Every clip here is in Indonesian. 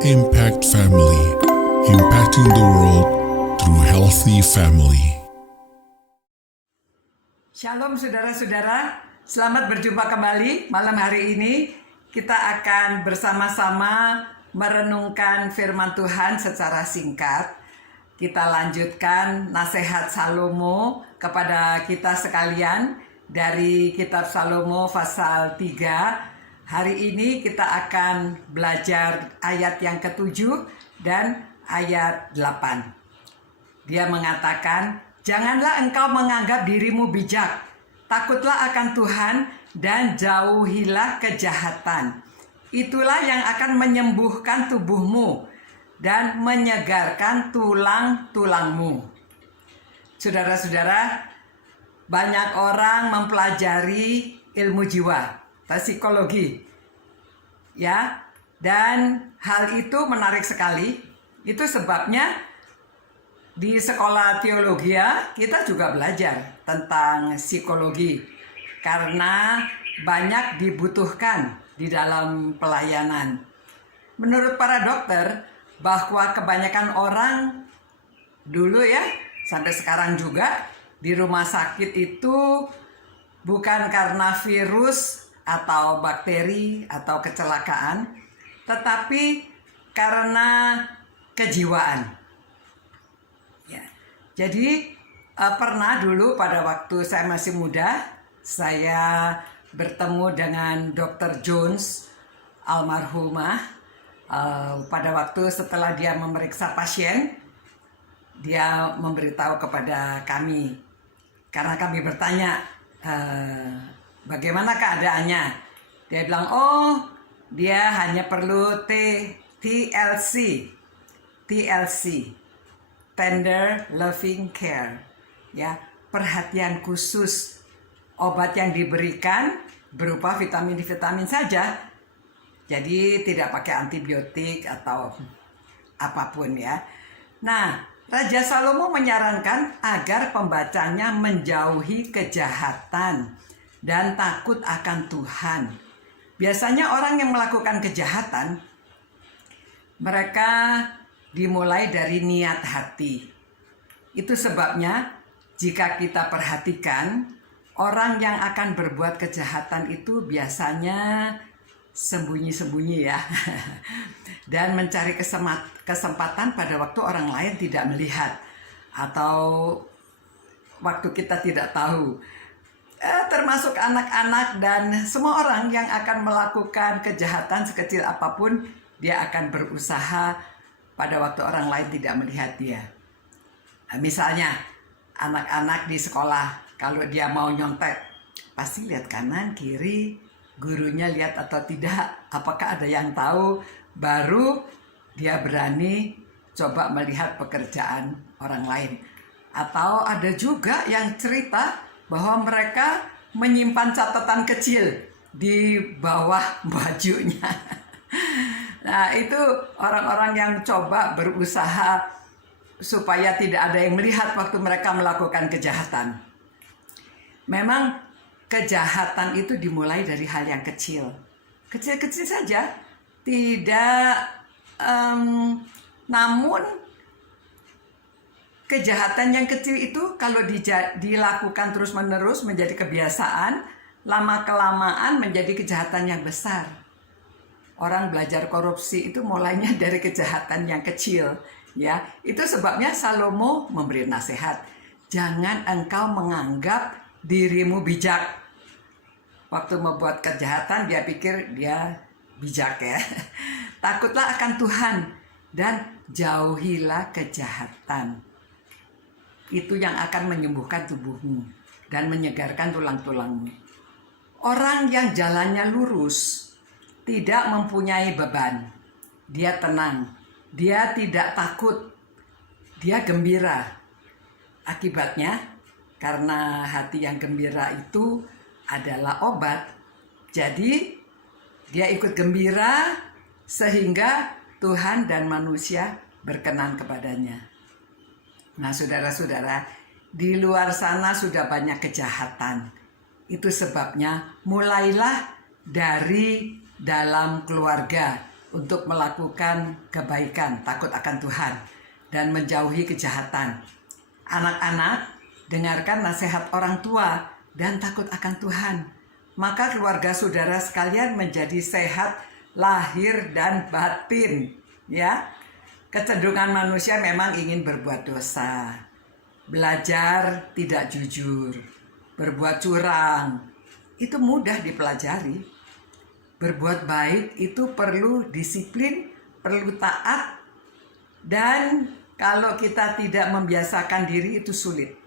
Impact Family, impacting the world through healthy family. Shalom saudara-saudara, selamat berjumpa kembali. Malam hari ini kita akan bersama-sama merenungkan firman Tuhan secara singkat. Kita lanjutkan nasihat Salomo kepada kita sekalian dari kitab Salomo pasal 3. Hari ini kita akan belajar ayat yang ke-7 dan ayat 8. Dia mengatakan, "Janganlah engkau menganggap dirimu bijak, takutlah akan Tuhan dan jauhilah kejahatan. Itulah yang akan menyembuhkan tubuhmu dan menyegarkan tulang-tulangmu." Saudara-saudara, banyak orang mempelajari ilmu jiwa, psikologi, ya, dan hal itu menarik sekali. Itu sebabnya di sekolah teologi kita juga belajar tentang psikologi karena banyak dibutuhkan di dalam pelayanan. Menurut para dokter, bahwa kebanyakan orang dulu ya, sampai sekarang juga di rumah sakit itu bukan karena virus atau bakteri atau kecelakaan, tetapi karena kejiwaan. Ya. Jadi pernah dulu pada waktu saya masih muda, saya bertemu dengan Dr. Jones, almarhumah. Pada waktu setelah dia memeriksa pasien, dia memberitahu kepada kami, karena kami bertanya, bagaimana keadaannya? Dia bilang, oh, dia hanya perlu TLC, Tender Loving Care, ya, perhatian khusus. Obat yang diberikan berupa vitamin-vitamin saja, jadi tidak pakai antibiotik atau apapun ya. Nah, Raja Salomo menyarankan agar pembacanya menjauhi kejahatan dan takut akan Tuhan. Biasanya orang yang melakukan kejahatan, mereka dimulai dari niat hati. Itu sebabnya jika kita perhatikan, orang yang akan berbuat kejahatan itu biasanya sembunyi-sembunyi ya. Dan mencari kesempatan pada waktu orang lain tidak melihat atau waktu kita tidak tahu. Termasuk anak-anak dan semua orang yang akan melakukan kejahatan sekecil apapun, dia akan berusaha pada waktu orang lain tidak melihat dia. Misalnya anak-anak di sekolah, kalau dia mau nyontek, pasti lihat kanan, kiri, gurunya lihat atau tidak, apakah ada yang tahu, baru dia berani coba melihat pekerjaan orang lain. Atau ada juga yang cerita bahwa mereka menyimpan catatan kecil di bawah bajunya. Nah, itu orang-orang yang coba berusaha supaya tidak ada yang melihat waktu mereka melakukan kejahatan. Memang kejahatan itu dimulai dari hal yang kecil. Kecil-kecil saja. Namun kejahatan yang kecil itu kalau dilakukan terus-menerus menjadi kebiasaan, lama-kelamaan menjadi kejahatan yang besar. Orang belajar korupsi itu mulainya dari kejahatan yang kecil, ya. Itu sebabnya Salomo memberi nasihat, jangan engkau menganggap dirimu bijak. Waktu membuat kejahatan dia pikir dia bijak ya. Takutlah akan Tuhan dan jauhilah kejahatan. Itu yang akan menyembuhkan tubuhmu dan menyegarkan tulang-tulangmu. Orang yang jalannya lurus tidak mempunyai beban. Dia tenang, dia tidak takut, dia gembira. Akibatnya, karena hati yang gembira itu adalah obat, jadi dia ikut gembira sehingga Tuhan dan manusia berkenan kepadanya. Nah, saudara-saudara, di luar sana sudah banyak kejahatan. Itu sebabnya mulailah dari dalam keluarga. untuk melakukan kebaikan, takut akan Tuhan, dan menjauhi kejahatan. Anak-anak, dengarkan nasihat orang tua dan takut akan Tuhan. Maka keluarga saudara sekalian menjadi sehat lahir dan batin. Ya, kecenderungan manusia memang ingin berbuat dosa, belajar tidak jujur, berbuat curang. Itu mudah dipelajari. Berbuat baik itu perlu disiplin, perlu taat, dan kalau kita tidak membiasakan diri itu sulit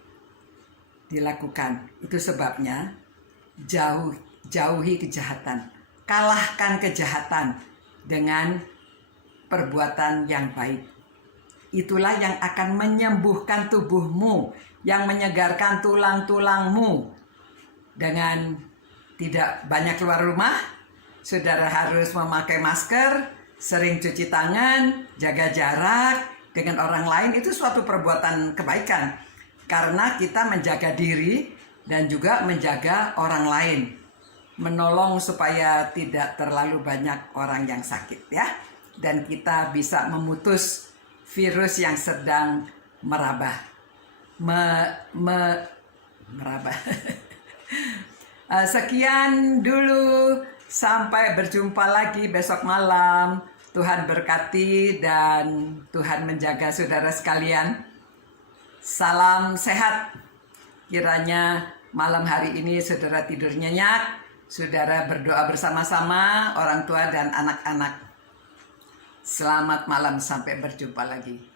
dilakukan. Itu sebabnya jauhi kejahatan. Kalahkan kejahatan dengan perbuatan yang baik. Itulah yang akan menyembuhkan tubuhmu, yang menyegarkan tulang-tulangmu. Dengan tidak banyak keluar rumah, saudara harus memakai masker, sering cuci tangan, jaga jarak dengan orang lain. Itu suatu perbuatan kebaikan karena kita menjaga diri dan juga menjaga orang lain, menolong supaya tidak terlalu banyak orang yang sakit, ya, dan kita bisa memutus virus yang sedang merabah. Merabah. Sekian dulu, sampai berjumpa lagi besok malam. Tuhan berkati dan Tuhan menjaga saudara sekalian. Salam sehat. Kiranya malam hari ini saudara tidur nyenyak, saudara berdoa bersama-sama orang tua dan anak-anak. Selamat malam, sampai berjumpa lagi.